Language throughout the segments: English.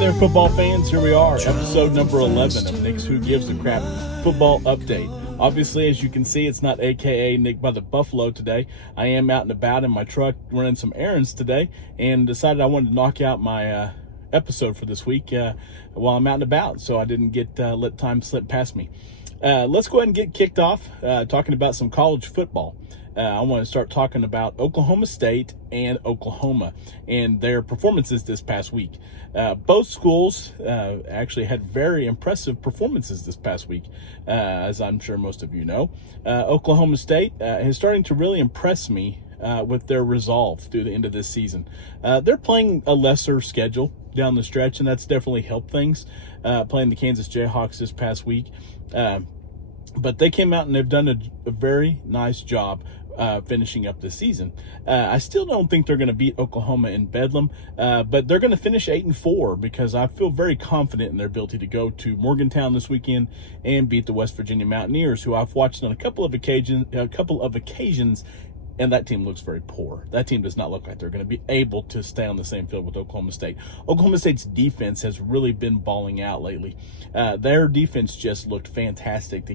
there, football fans. Here we are, episode number 11 of Nick's Who Gives a Crap football update. Obviously, as you can see, it's not AKA Nick by the Buffalo today. I am out and about in my truck running some errands today and decided I wanted to knock out my episode for this week while I'm out and about, so I didn't get let time slip past me. Let's go ahead and get kicked off talking about some college football. I want to start talking about Oklahoma State and Oklahoma and their performances this past week. Both schools actually had very impressive performances this past week, as I'm sure most of you know. Oklahoma State is starting to really impress me with their resolve through the end of this season. They're playing a lesser schedule down the stretch, and that's definitely helped things, playing the Kansas Jayhawks this past week. But they came out and they've done a very nice job finishing up this season. I still don't think they're going to beat Oklahoma in Bedlam, but they're going to finish 8-4 because I feel very confident in their ability to go to Morgantown this weekend and beat the West Virginia Mountaineers, who I've watched on a couple of occasions. And that team looks very poor. That team does not look like they're going to be able to stay on the same field with Oklahoma State. Oklahoma State's defense has really been balling out lately. Their defense just looked fantastic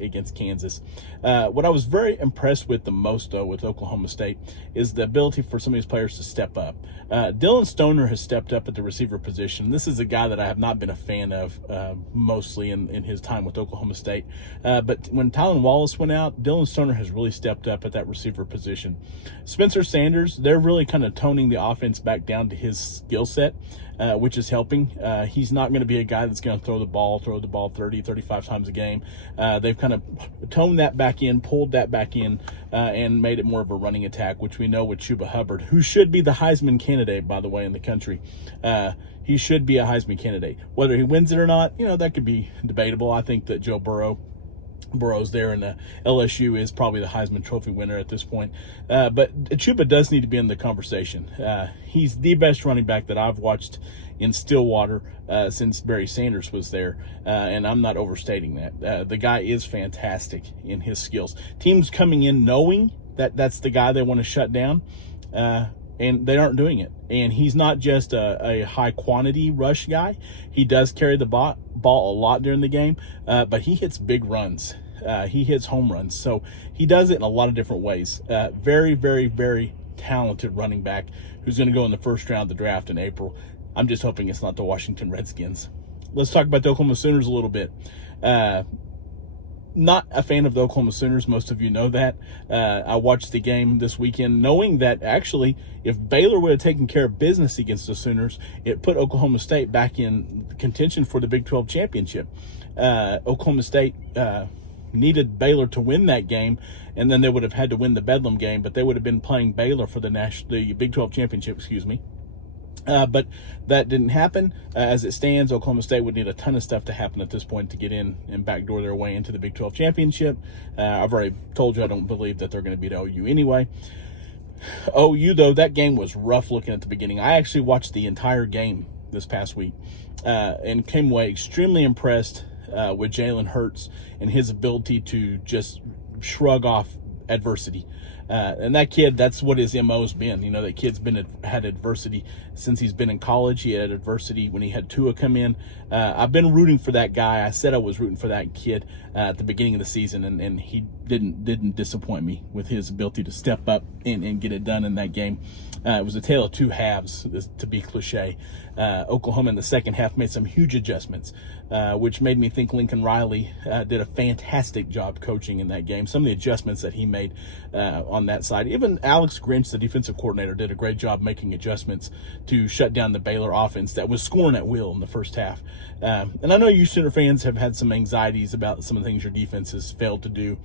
against Kansas. What I was very impressed with the most, though, with Oklahoma State is the ability for some of these players to step up. Dylan Stoner has stepped up at the receiver position. This is a guy that I have not been a fan of mostly in his time with Oklahoma State. But when Tylan Wallace went out, Dylan Stoner has really stepped up at that receiver position. Spencer Sanders, they're really kind of toning the offense back down to his skill set, which is helping. He's not going to be a guy that's going to throw the ball 30, 35 times a game. They've kind of toned that back in, pulled that back in, and made it more of a running attack, which we know with Chuba Hubbard, who should be the Heisman candidate, by the way, in the country. He should be a Heisman candidate. Whether he wins it or not, that could be debatable. I think that Joe Burrow's there, and LSU is probably the Heisman Trophy winner at this point. But Chuba does need to be in the conversation. He's the best running back that I've watched in Stillwater since Barry Sanders was there, and I'm not overstating that. The guy is fantastic in his skills. Teams coming in knowing that that's the guy they want to shut down, and they aren't doing it. And he's not just a high-quantity rush guy. He does carry the ball a lot during the game, but he hits big runs. He hits home runs. So he does it in a lot of different ways. Very, very, very talented running back who's going to go in the first round of the draft in April. I'm just hoping it's not the Washington Redskins. Let's talk about the Oklahoma Sooners a little bit. Not a fan of the Oklahoma Sooners. Most of you know that. I watched the game this weekend knowing that actually if Baylor would have taken care of business against the Sooners, it put Oklahoma State back in contention for the Big 12 championship. Oklahoma State needed Baylor to win that game, and then they would have had to win the Bedlam game, but they would have been playing Baylor for the Big 12 championship, but that didn't happen. As it stands, Oklahoma State would need a ton of stuff to happen at this point to get in and backdoor their way into the Big 12 championship. I've already told you I don't believe that they're going to beat OU anyway. OU, though, that game was rough looking at the beginning. I actually watched the entire game this past week and came away extremely impressed with Jalen Hurts and his ability to just shrug off adversity. And that kid, that's what his MO's been. That kid's had adversity since he's been in college. He had adversity when he had Tua come in. I've been rooting for that guy. I said I was rooting for that kid at the beginning of the season, and he didn't disappoint me with his ability to step up and get it done in that game. It was a tale of two halves, to be cliche. Oklahoma in the second half made some huge adjustments, which made me think Lincoln Riley did a fantastic job coaching in that game. Some of the adjustments that he made on that side. Even Alex Grinch, the defensive coordinator, did a great job making adjustments to shut down the Baylor offense that was scoring at will in the first half. And I know you Sooner fans have had some anxieties about some of the things your defense has failed to do.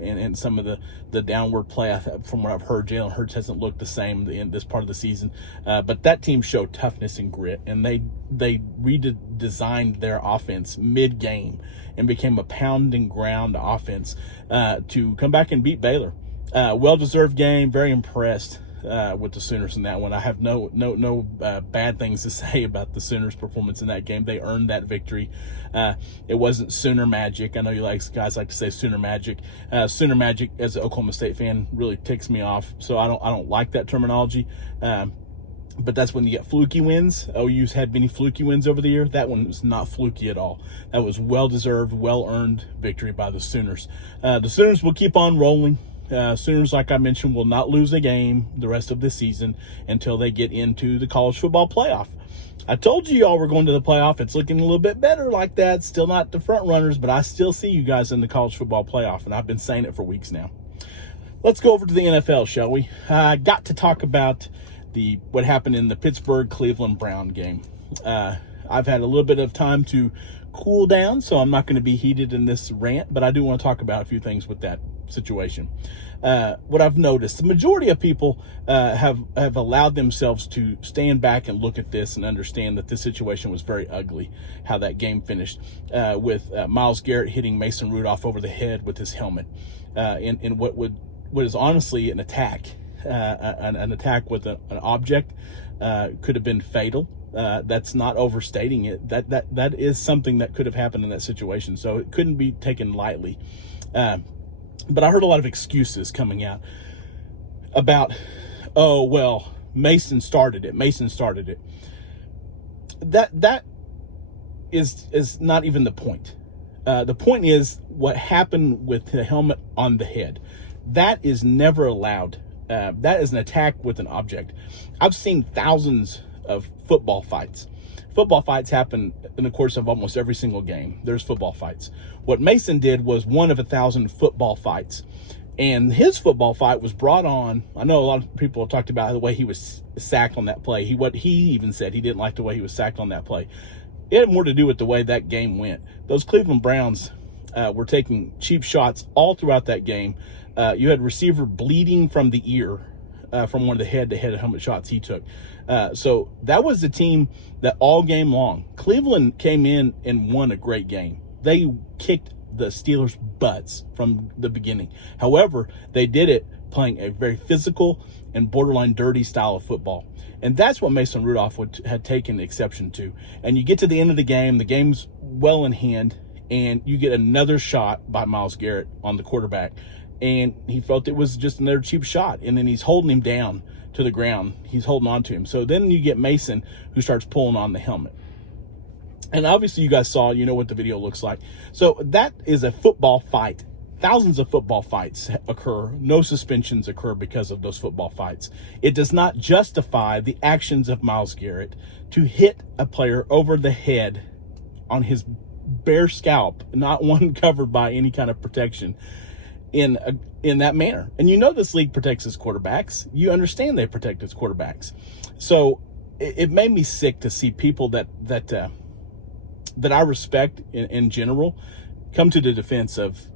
And some of the downward play, from what I've heard, Jalen Hurts hasn't looked the same in this part of the season. But that team showed toughness and grit, and they redesigned their offense mid-game and became a pound and ground offense to come back and beat Baylor. Well-deserved game. Very impressed with the Sooners in that one. I have no bad things to say about the Sooners' performance in that game. They earned that victory. It wasn't Sooner magic. I know guys like to say Sooner magic. Sooner magic, as an Oklahoma State fan, really ticks me off. So I don't like that terminology. But that's when you get fluky wins. OU's had many fluky wins over the year. That one was not fluky at all. That was well-deserved, well-earned victory by the Sooners. The Sooners will keep on rolling. Sooners, like I mentioned, will not lose a game the rest of the season until they get into the college football playoff. I told you y'all were going to the playoff. It's looking a little bit better like that. Still not the front runners, but I still see you guys in the college football playoff, and I've been saying it for weeks now. Let's go over to the NFL, shall we? I got to talk about what happened in the Pittsburgh-Cleveland Brown game. I've had a little bit of time to cool down, so I'm not going to be heated in this rant, but I do want to talk about a few things with that situation. What I've noticed, the majority of people have allowed themselves to stand back and look at this and understand that this situation was very ugly, how that game finished, with Myles Garrett hitting Mason Rudolph over the head with his helmet in what is honestly an attack. An attack with an object could have been fatal. That's not overstating it. That is something that could have happened in that situation, so it couldn't be taken lightly. But I heard a lot of excuses coming out about, oh, well, Mason started it. That is not even the point. The point is what happened with the helmet on the head. That is never allowed. That is an attack with an object. I've seen thousands of football fights. Football fights happen in the course of almost every single game. There's football fights. What Mason did was one of 1,000 football fights. And his football fight was brought on. I know a lot of people have talked about the way he was sacked on that play. He even said he didn't like the way he was sacked on that play. It had more to do with the way that game went. Those Cleveland Browns were taking cheap shots all throughout that game. You had receiver bleeding from the ear from one of the head-to-head helmet shots he took. So that was the team that all game long, Cleveland came in and won a great game. They kicked the Steelers' butts from the beginning. However, they did it playing a very physical and borderline dirty style of football. And that's what Mason Rudolph had taken exception to. And you get to the end of the game's well in hand, and you get another shot by Myles Garrett on the quarterback. And he felt it was just another cheap shot. And then he's holding him down to the ground. He's holding on to him. So then you get Mason, who starts pulling on the helmet. And obviously you guys saw, you know what the video looks like. So that is a football fight. Thousands of football fights occur. No suspensions occur because of those football fights. It does not justify the actions of Myles Garrett to hit a player over the head on his bare scalp, not one covered by any kind of protection, in that manner. And you know this league protects its quarterbacks. You understand they protect its quarterbacks. So it made me sick to see people that I respect in general come to the defense of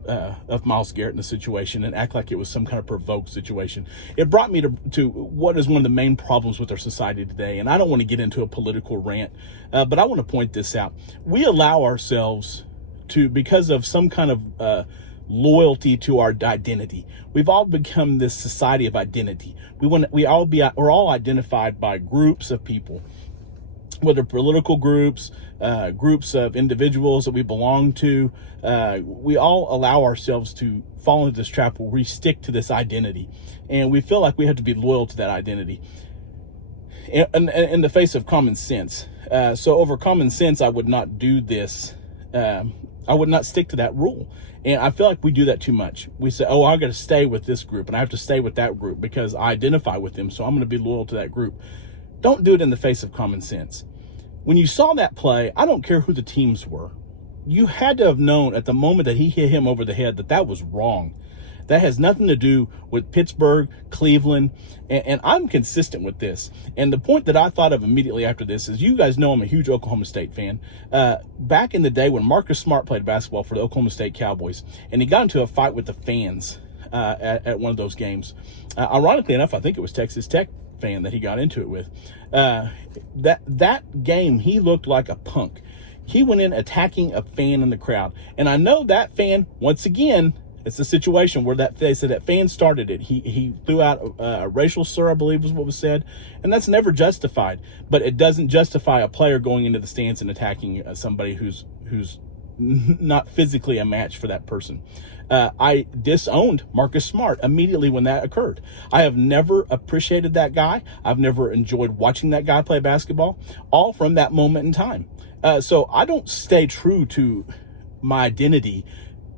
Myles Garrett in the situation and act like it was some kind of provoked situation. It brought me to what is one of the main problems with our society today. And I don't want to get into a political rant, but I want to point this out. We allow ourselves to, because of some kind of loyalty to our identity. We've all become this society of identity. We're all identified by groups of people, whether political groups, groups of individuals that we belong to. We all allow ourselves to fall into this trap where we stick to this identity, and we feel like we have to be loyal to that identity in the face of common sense. So over common sense, I would not do this. I would not stick to that rule. And I feel like we do that too much. We say, oh, I got to stay with this group and I have to stay with that group because I identify with them, so I'm going to be loyal to that group. Don't do it in the face of common sense. When you saw that play, I don't care who the teams were. You had to have known at the moment that he hit him over the head that was wrong. That has nothing to do with Pittsburgh, Cleveland, and I'm consistent with this. And the point that I thought of immediately after this is, you guys know I'm a huge Oklahoma State fan. Back in the day when Marcus Smart played basketball for the Oklahoma State Cowboys, and he got into a fight with the fans at one of those games. Ironically enough, I think it was Texas Tech fan that he got into it with. That game, he looked like a punk. He went in attacking a fan in the crowd. And I know that fan, once again, it's a situation where they said that fan started it. He threw out a racial slur, I believe was what was said, and that's never justified. But it doesn't justify a player going into the stands and attacking somebody who's not physically a match for that person. I disowned Marcus Smart immediately when that occurred. I have never appreciated that guy. I've never enjoyed watching that guy play basketball, all from that moment in time. So I don't stay true to my identity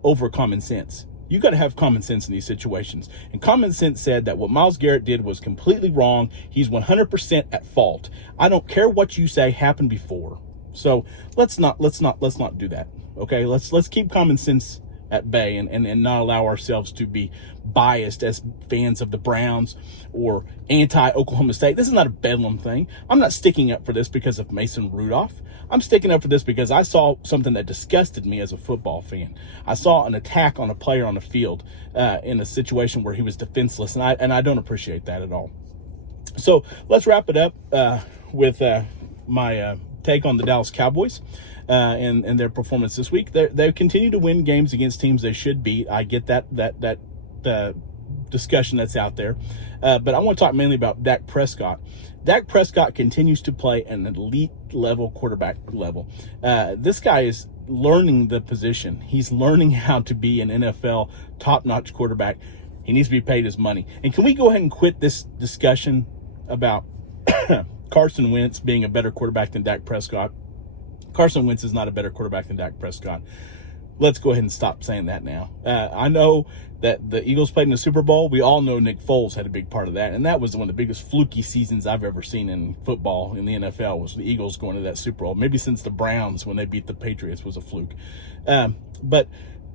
over common sense. You got to have common sense in these situations. And common sense said that what Myles Garrett did was completely wrong. He's 100% at fault. I don't care what you say happened before. So let's not do that. Okay, let's keep common sense at bay and not allow ourselves to be biased as fans of the Browns or anti-Oklahoma State. This is not a Bedlam thing. I'm not sticking up for this because of Mason Rudolph. I'm sticking up for this because I saw something that disgusted me as a football fan. I saw an attack on a player on the field in a situation where he was defenseless, and I don't appreciate that at all. So let's wrap it up with my take on the Dallas Cowboys and their performance this week. They continue to win games against teams they should beat. I get that discussion that's out there, but I want to talk mainly about Dak Prescott. Dak Prescott continues to play an elite level quarterback level. This guy is learning the position. He's learning how to be an NFL top-notch quarterback. He needs to be paid his money. And can we go ahead and quit this discussion about Carson Wentz being a better quarterback than Dak Prescott? Carson Wentz is not a better quarterback than Dak Prescott. Let's go ahead and stop saying that now. I know that the Eagles played in the Super Bowl. We all know Nick Foles had a big part of that, and that was one of the biggest fluky seasons I've ever seen in football in the NFL, was the Eagles going to that Super Bowl. Maybe since the Browns when they beat the Patriots was a fluke. But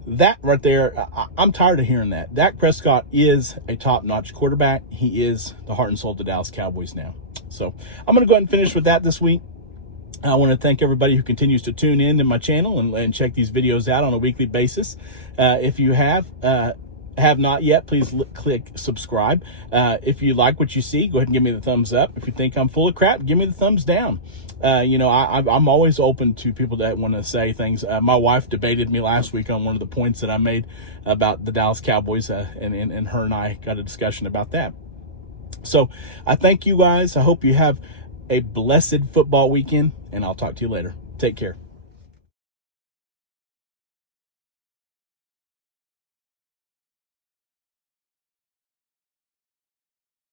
that right there, I'm tired of hearing that. Dak Prescott is a top-notch quarterback. He is the heart and soul of the Dallas Cowboys now. So I'm going to go ahead and finish with that this week. I want to thank everybody who continues to tune in to my channel and check these videos out on a weekly basis. If you have not yet, please click subscribe. If you like what you see, go ahead and give me the thumbs up. If you think I'm full of crap, give me the thumbs down. I'm always open to people that want to say things. My wife debated me last week on one of the points that I made about the Dallas Cowboys, and her and I got a discussion about that. So I thank you guys. I hope you have a blessed football weekend, and I'll talk to you later. Take care.